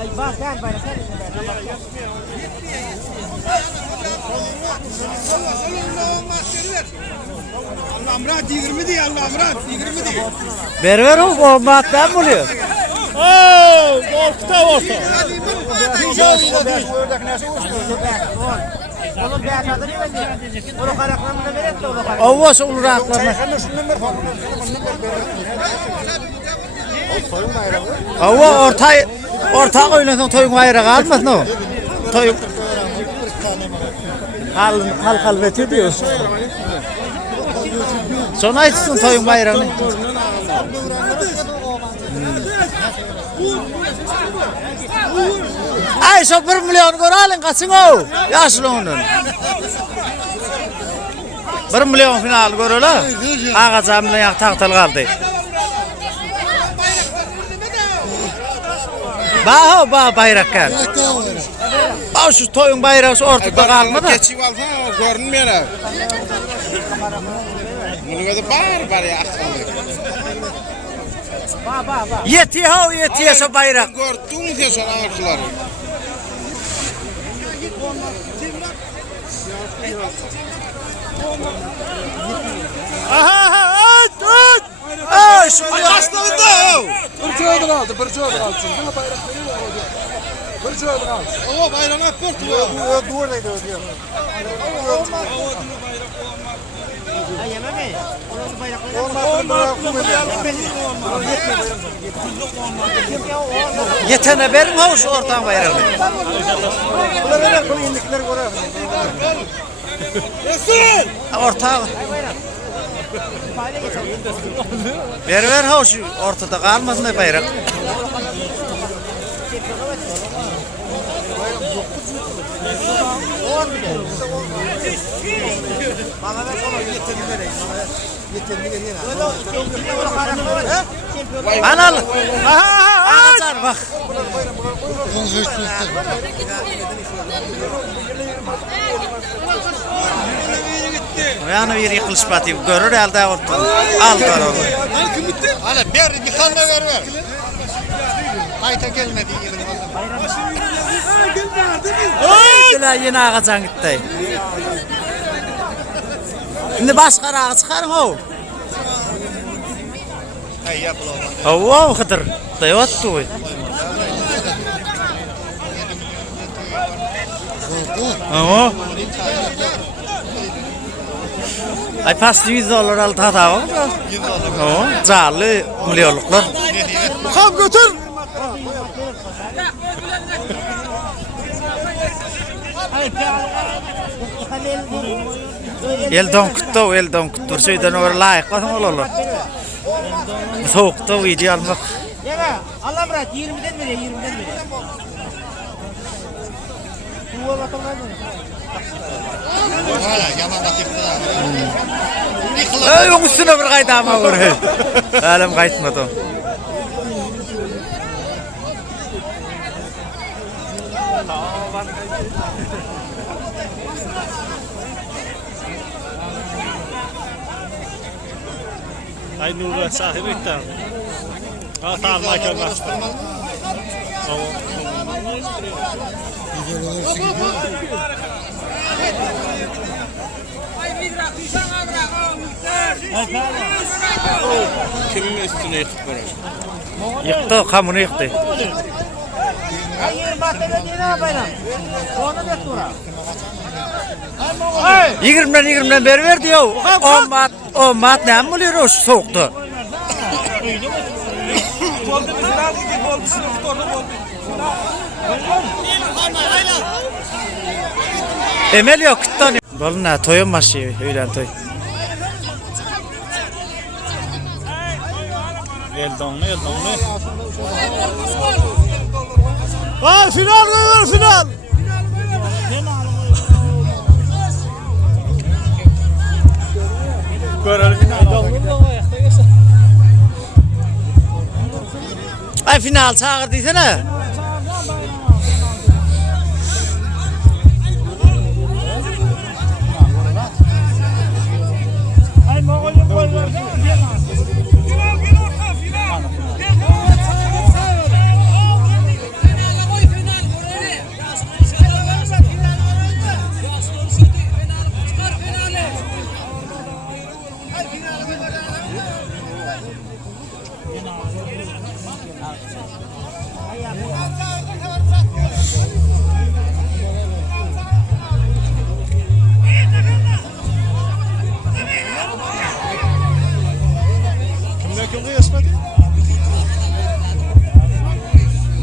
Ay bak gel bayram sen. Allah Murat 20 diye Allah Murat 20 diye. Ver o bombattan buluyor. Korkuta olsun. Onun bir aşağıda ne bence? Onu karaklarına verir de onu karaklarına. Ova soğulu rahatlarına. Ova orta oynasın toyun bayrağı almasın o. Toyun. Hal betiyor diyorsun. Sonra açsın toyun bayrağını. Ay şu 1 milyon gör alın kaçın o. Yaşlı onun. 1 milyon final gör ola. Ağacamla yak taktal kaldı. Bah bayrak gel. Bah şu toyun bayrağı şu ortada kalmadı. Geçip alsana görünmüyor. Bunu da bar ya. Yetiyor şu bayrak. Gördün ki sonra ağırçıları. Ay şu Hastalıkta o. Bırçoğlu kaldı. Buna bayrak veriyorlar orada. Bırçoğlu kaldı. O bayrağına pörtü ya. Duvardaydı o diyor. Ay yeme mi? Onun bayrakları. yetene verin ha şu ortadan bayrağını. Orta. Ver ha şu ortada kalmasın da bayrak. Anal. Ağaçlar bak. Yani bir yıkılış batı görür elde ortadan. Al var onu. Hala bir kanla ver. Hayta gelmedi yerim. Oy! Yine ağacan gitti. Şimdi başka ağa çıkarın o. Hay yapılan. Ova Hıdır. Dayattı o. Ova. Ay pastı $100 aldı hata o. Ova. Canlı milyonluklar. Kam götür. Elden kuttu. Şeyden öyle layık basın olur. Soğukta video almak. Ya Allah bırak 20'den veriyor 20'den veriyor. Tuva batamaz mı? Hala yaman batırdılar. Ey onun üstüne bir kaydı ama var. Alem kayıtmadı. Ay Nurullah sahibi ekten. Sağ ol Michael. Kimin üstüne yıkıp böyle? Yıktı, kamunu yıktı. Ay 20 madde verdiğin ne bayram? Onu da tura. 20'den ver diyor. 10 mat ne buluyor o soğuktu. Emel yok. Balın ne toyun başı öyle toy. Eldonlu. Aa final var final. Ay final çağırdıysana.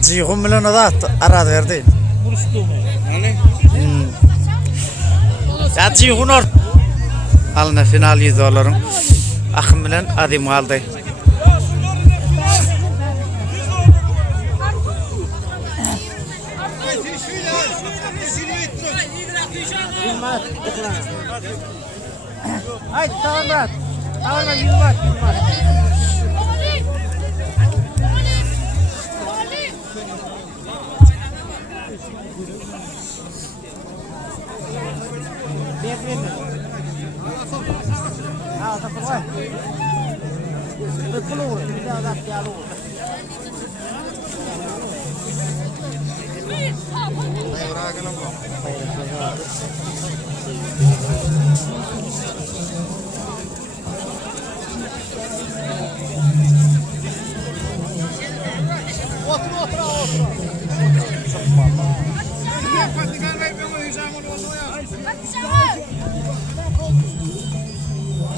Cihum bilen o da aradı verdi. Ya cihun ort. Alına final $100. Akım bilen adım aldı. Haydi tamam Murat. Tamam ben yürümek.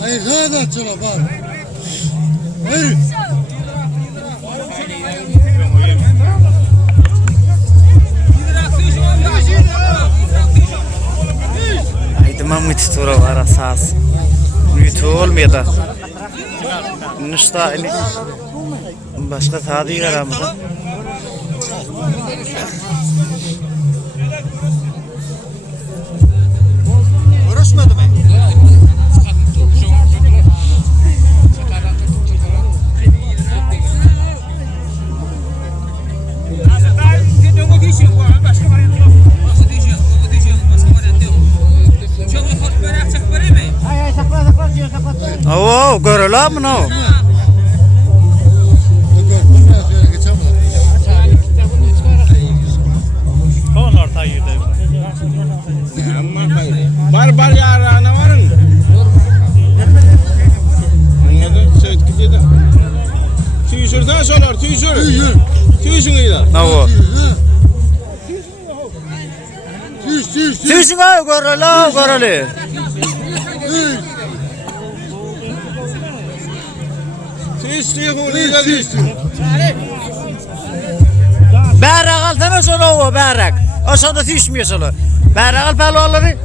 Hayır, sana da açalım bak. Hayır. Haydi mamut turu var asas. Mütü olmaydı. Nişta ini başka tadı yaramdı. Uğraşmadı mı? Oo, görüyor mu no? Bar yarana varın. Anladın? Söğüt gidiyor da. Tüysürden sorar, tüysür. Tüysün iyi da. No. Tüys. Tüysün ay görüyor. Tüysüyü iyi da tüysün. Berrak altamaz onu o berrak. O sonra tüysmüyor sonra. Berrak al pehlivanları.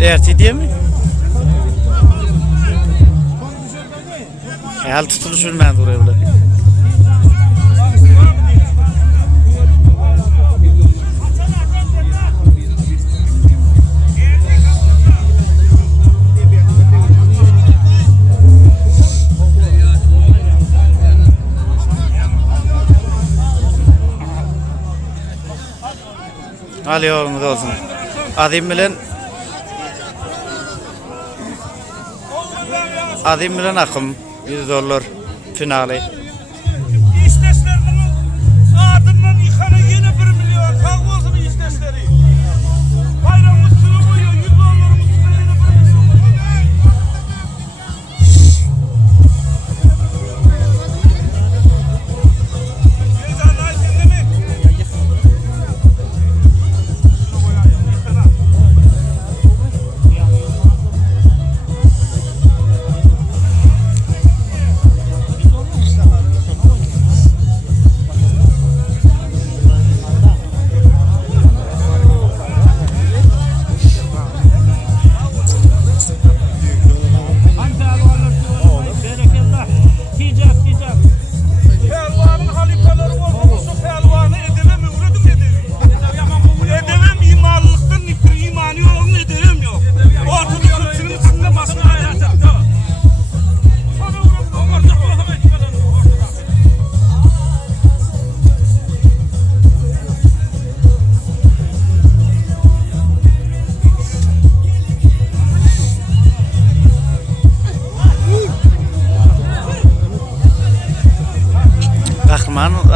Erti diye mi? El tutuluşur ben oraya bile. Ali oğlum da olsun. Adım bilen akım $100 finali. İsteslerinin adından yıkanı yine 1 milyon. Sağ olsun istesleri. Bayramımız sürü koyuyor. $100'ımız sürü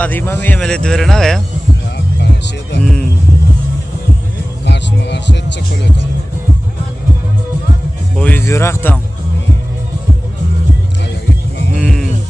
adyma memele dören aga ya. Ya karşıya da. Karşıma karşı edecek oluyor tabii. Boyu yüraktan. Ayağa gitmem.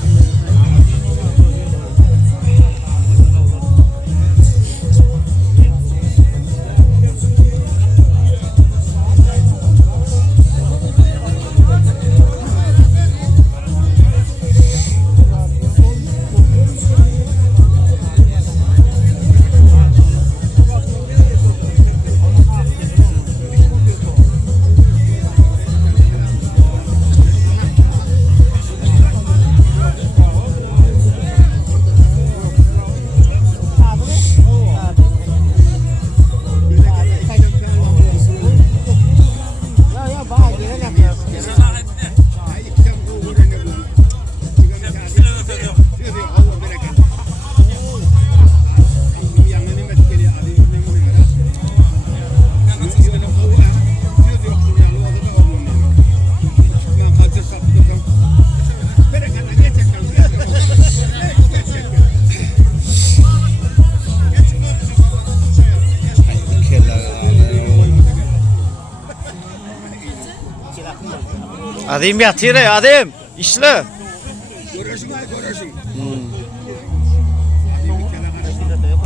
Adım yatır ya adım. İşle.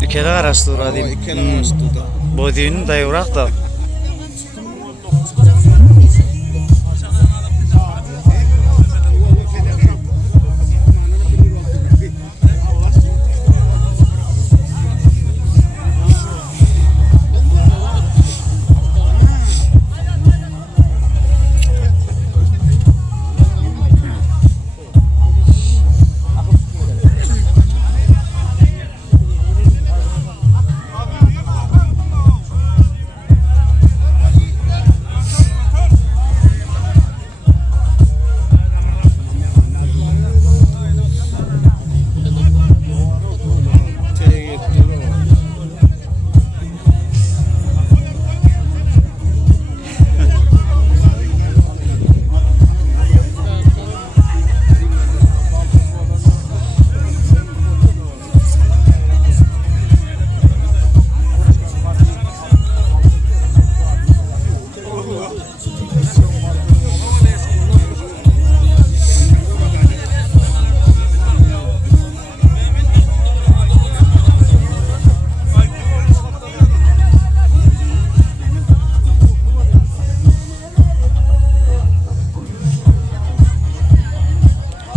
İkele araştır adım. İkele araştır da. Boyunu da yurak da.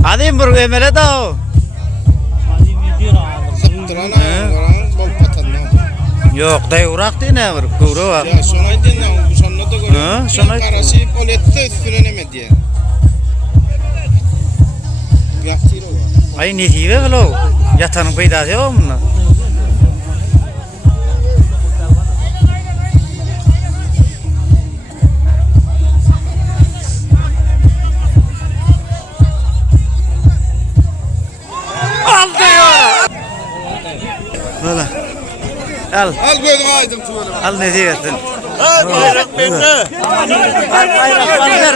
Adım bir emele da o. Sıktırana oran bol patanla. Yok da yurak değil ne var? Kuru var. Ya sonaydı ne? Sonra da göre. Ha, sonra- Karası polette üstüne diye. Yaktır o. Ay ne diye böyle o? Yatanın peydası yok mu? Böyle. Al. Al gözün aydın tuğunu. Al ne diyorsun? Bayrak bende.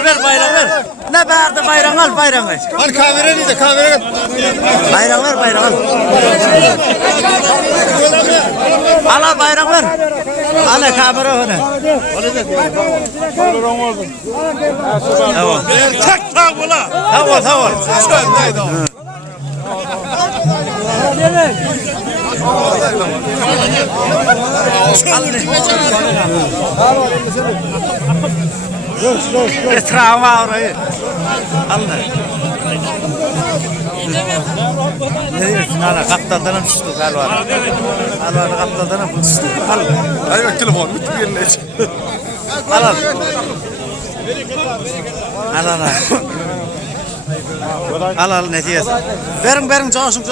Ver bayrak ver. Ne bağırdı bayrak al bayrak ver. Al kamera neydi kamera? Bayrak ver bayrak al. Al bayrak ver. Al kamera öne. Tamam. Çek tak bula. Tamam. Etrafıma orayı. Al ne? Ne diyorsun ana? Kaptandan mı çıktı galiba? Al ana kaptandan mı çıktı? Al. Hayır telefon bitti yerine. Al. Al ana. Al ne diyorsun? Verin çalışın.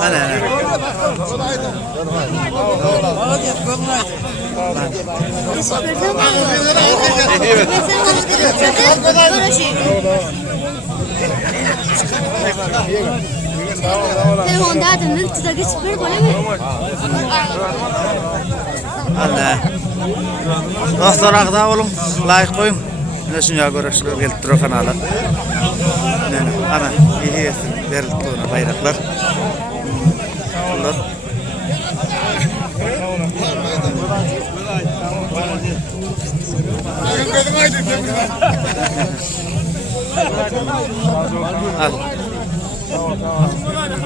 Ana. Telefonda adamın tutaki çıkıyor böyle mi? Allah. Dostlar ağda oğlum. Layık koyun. Ne şunja göreşler gelip duro kanala. Ana iyi yesin. Berildi ona bayraklar. Bunlar.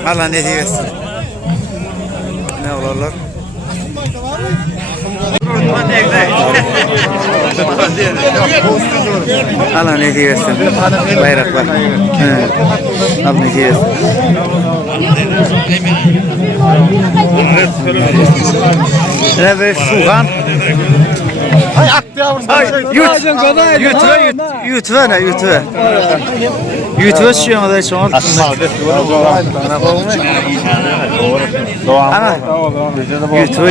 Allah ne diyorsun? Ne olurlar? Allah ne diyorsun? Bayraklar. Allah ne diyorsun? Ne be suğan? Ay attı yavrum. Yutva ne yutva? Yutva şu anda hiç olmadı. Ana. Yutva.